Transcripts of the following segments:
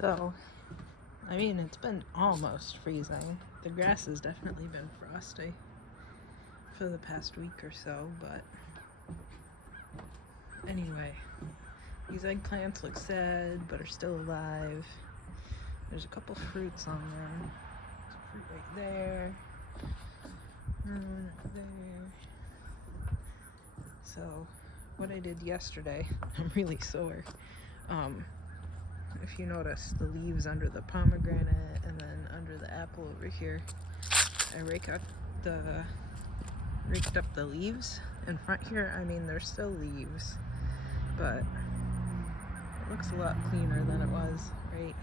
So, I mean, it's been almost freezing. The grass has definitely been frosty for the past week or so, but anyway, these eggplants look sad but are still alive. There's a couple fruits on them. There's a fruit right there. One right there. So, what I did yesterday, I'm really sore. If you notice the leaves under the pomegranate and then under the apple over here, I raked up the leaves in front here. I mean, they're still leaves, but it looks a lot cleaner than it was, right?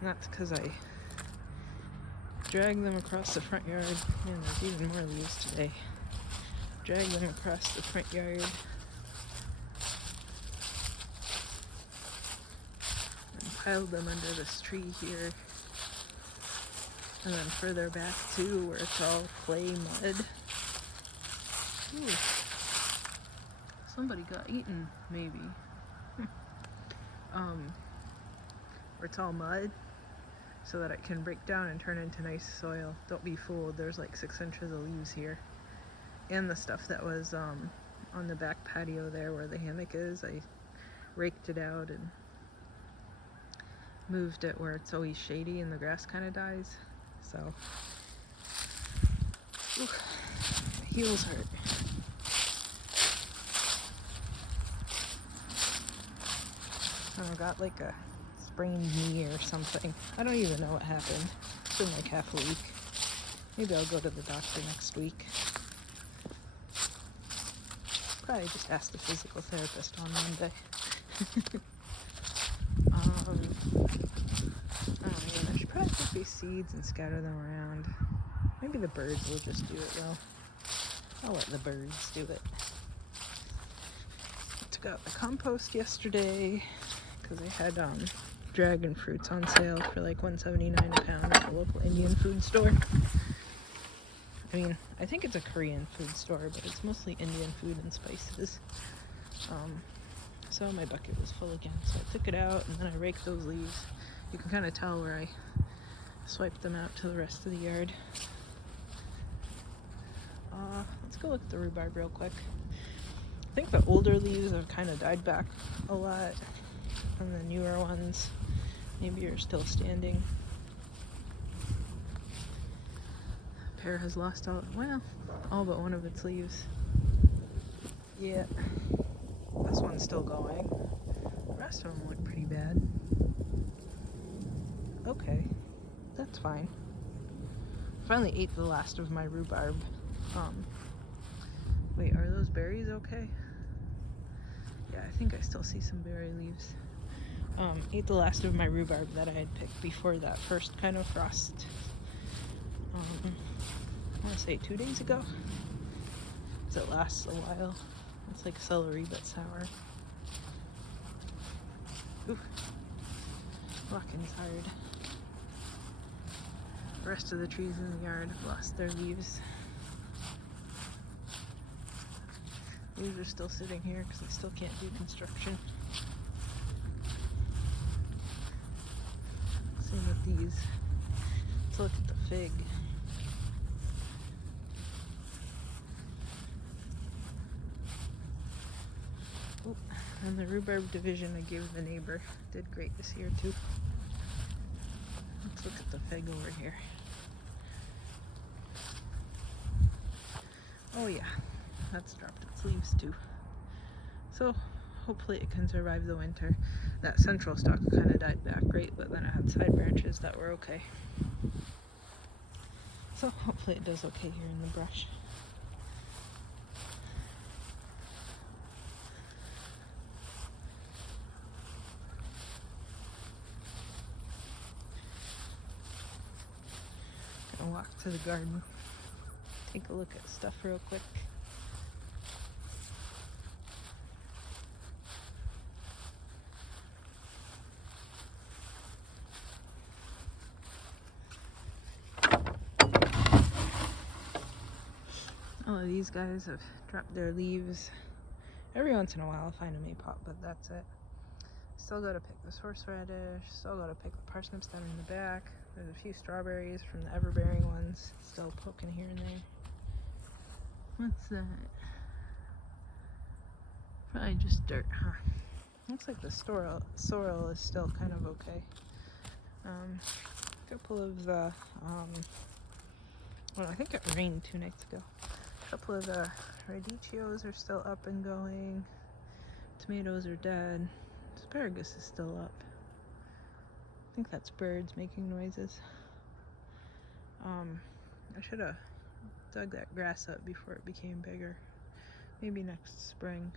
And that's because I dragged them across the front yard. Man, there's even more leaves today. Dragged them across the front yard. Piled them under this tree here, and then further back too, where it's all clay mud. Ooh. Somebody got eaten, maybe. Where it's all mud, so that it can break down and turn into nice soil. Don't be fooled, there's like 6 inches of leaves here. And the stuff that was on the back patio there where the hammock is, I raked it out and moved it where it's always shady and the grass kind of dies. So, ooh, my heels hurt. I got like a sprained knee or something. I don't even know what happened. It's been like half a week. Maybe I'll go to the doctor next week. Probably just ask the physical therapist on Monday. I should probably take these seeds and scatter them around. Maybe the birds will just do it though. I'll let the birds do it. I took out the compost yesterday because I had dragon fruits on sale for like $1.79 a pound at the local Indian food store. I mean, I think it's a Korean food store, but it's mostly Indian food and spices. So my bucket was full again, so I took it out and then I raked those leaves. You can kind of tell where I swiped them out to the rest of the yard. Let's go look at the rhubarb real quick. I think the older leaves have kind of died back a lot, and the newer ones maybe are still standing. The pear has lost all but one of its leaves. Yeah. This one's still going. The rest of them look pretty bad. Okay, that's fine. Finally ate the last of my rhubarb. Wait, are those berries okay? Yeah, I think I still see some berry leaves. Ate the last of my rhubarb that I had picked before that first kind of frost. I want to say 2 days ago. Because it lasts a while. It's like celery but sour. Ooh, walking's hard. The rest of the trees in the yard have lost their leaves. Leaves are still sitting here because they still can't do construction. Same with these. Let's look at the fig. Ooh, and the rhubarb division I gave the neighbor did great this year too. Let's look at the fig over here. Oh yeah, that's dropped its leaves too. So hopefully it can survive the winter. That central stalk kind of died back great, but then it had side branches that were okay. So hopefully it does okay here in the brush. Gonna walk to the garden, take a look at stuff real quick. All of these guys have dropped their leaves. Every once in a while I'll find a maypop, but that's it. Still gotta pick this horseradish. Still gotta pick the parsnips down in the back. There's a few strawberries from the ever-bearing ones still poking here and there. What's that? Probably just dirt, huh? Looks like the sorrel is still kind of okay. A couple of the, well, I think it rained 2 nights ago. A couple of the radicchios are still up and going. Tomatoes are dead. Asparagus is still up. I think that's birds making noises. I should have dug that grass up before it became bigger. Maybe next spring.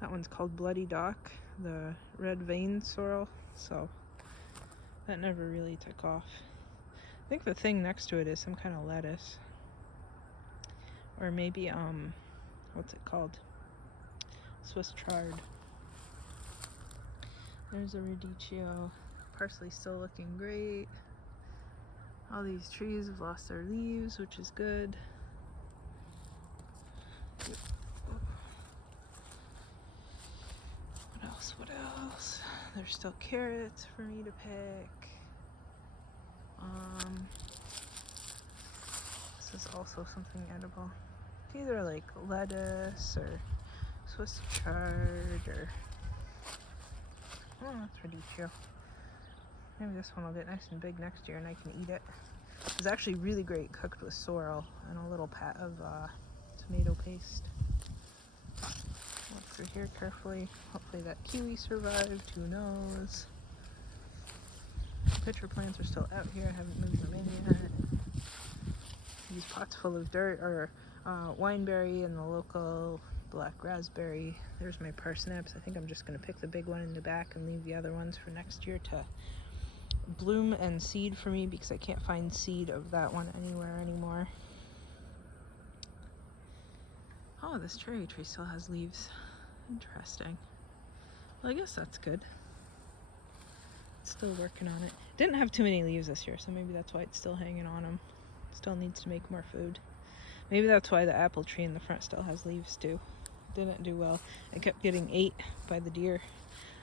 That one's called Bloody Dock, the red vein sorrel, so that never really took off. I think the thing next to it is some kind of lettuce. Or maybe, what's it called? Swiss chard. There's a radicchio. Parsley's still looking great. All these trees have lost their leaves, which is good. What else? There's still carrots for me to pick. This is also something edible. It's either like lettuce or Swiss chard or, oh, that's radicchio. Maybe this one will get nice and big next year and I can eat it. It's actually really great cooked with sorrel and a little pat of tomato paste. Look through here carefully. Hopefully that kiwi survived. Who knows? Pitcher plants are still out here. I haven't moved them in yet. These pots full of dirt are wineberry and the local black raspberry. There's my parsnips. I think I'm just going to pick the big one in the back and leave the other ones for next year to bloom and seed for me because I can't find seed of that one anywhere anymore. Oh, this cherry tree still has leaves. Interesting. Well, I guess that's good. Still working on it. Didn't have too many leaves this year, so maybe that's why it's still hanging on them. Still needs to make more food. Maybe that's why the apple tree in the front still has leaves too. Didn't do well. I kept getting ate by the deer.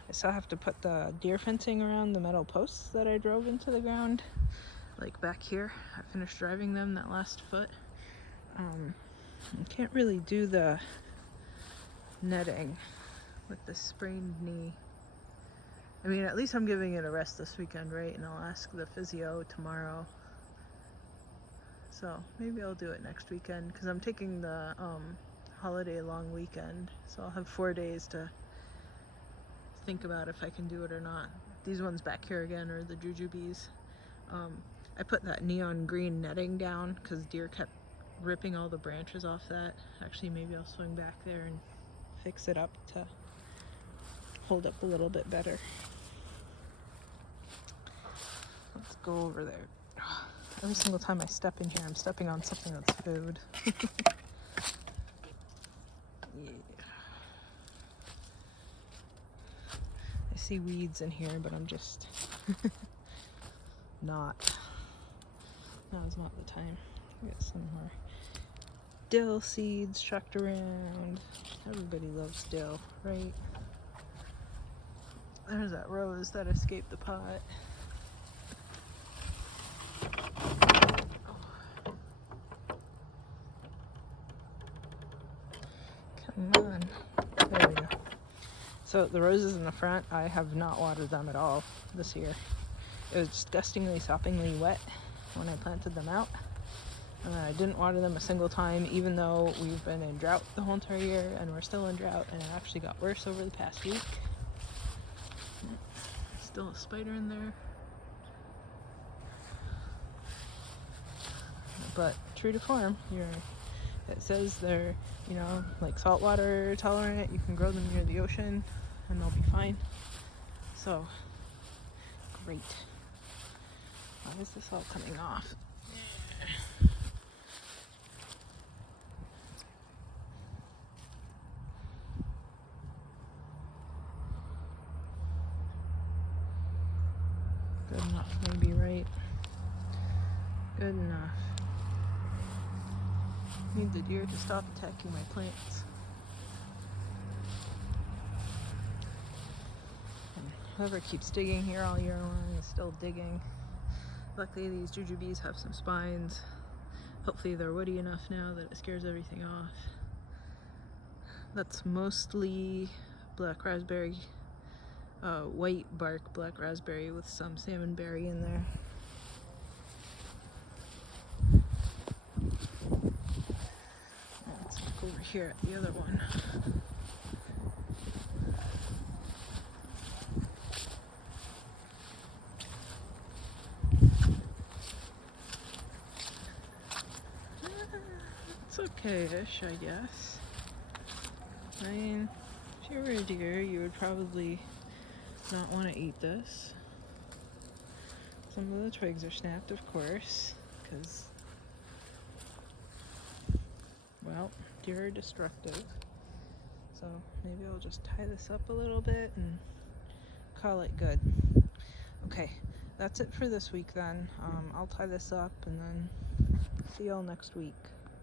I still have to put the deer fencing around the metal posts that I drove into the ground. Like back here. I finished driving them that last foot. I can't really do the netting with the sprained knee. I mean, at least I'm giving it a rest this weekend, right? And I'll ask the physio tomorrow. So maybe I'll do it next weekend because I'm taking the holiday long weekend. So I'll have 4 days to think about if I can do it or not. These ones back here again are the jujubes. I put that neon green netting down because deer kept ripping all the branches off that. Actually, maybe I'll swing back there and fix it up to hold up a little bit better. Let's go over there. Every single time I step in here, I'm stepping on something that's food. Yeah. I see weeds in here, but I'm just not. Now is not the time. Get some more dill seeds chucked around. Everybody loves dill, right? There's that rose that escaped the pot. Come on. There we go. So the roses in the front, I have not watered them at all this year. It was disgustingly, soppingly wet when I planted them out. I didn't water them a single time, even though we've been in drought the whole entire year, and we're still in drought, and it actually got worse over the past week. Still a spider in there. But true to form, it says they're, you know, like saltwater tolerant. You can grow them near the ocean, and they'll be fine. So, great. Why is this all coming off? Good enough, maybe, right? Good enough. Need the deer to stop attacking my plants. whoever keeps digging here all year long is still digging. Luckily these jujubes have some spines. Hopefully they're woody enough now that it scares everything off. That's mostly black raspberry, white bark black raspberry with some salmonberry in there. Let's look over here at the other one. It's okay-ish, I guess. I mean, if you were a deer, you would probably not want to eat this. Some of the twigs are snapped, of course, because, well, deer are destructive. So maybe I'll just tie this up a little bit and call it good. Okay, that's it for this week then. I'll tie this up and then see y'all next week.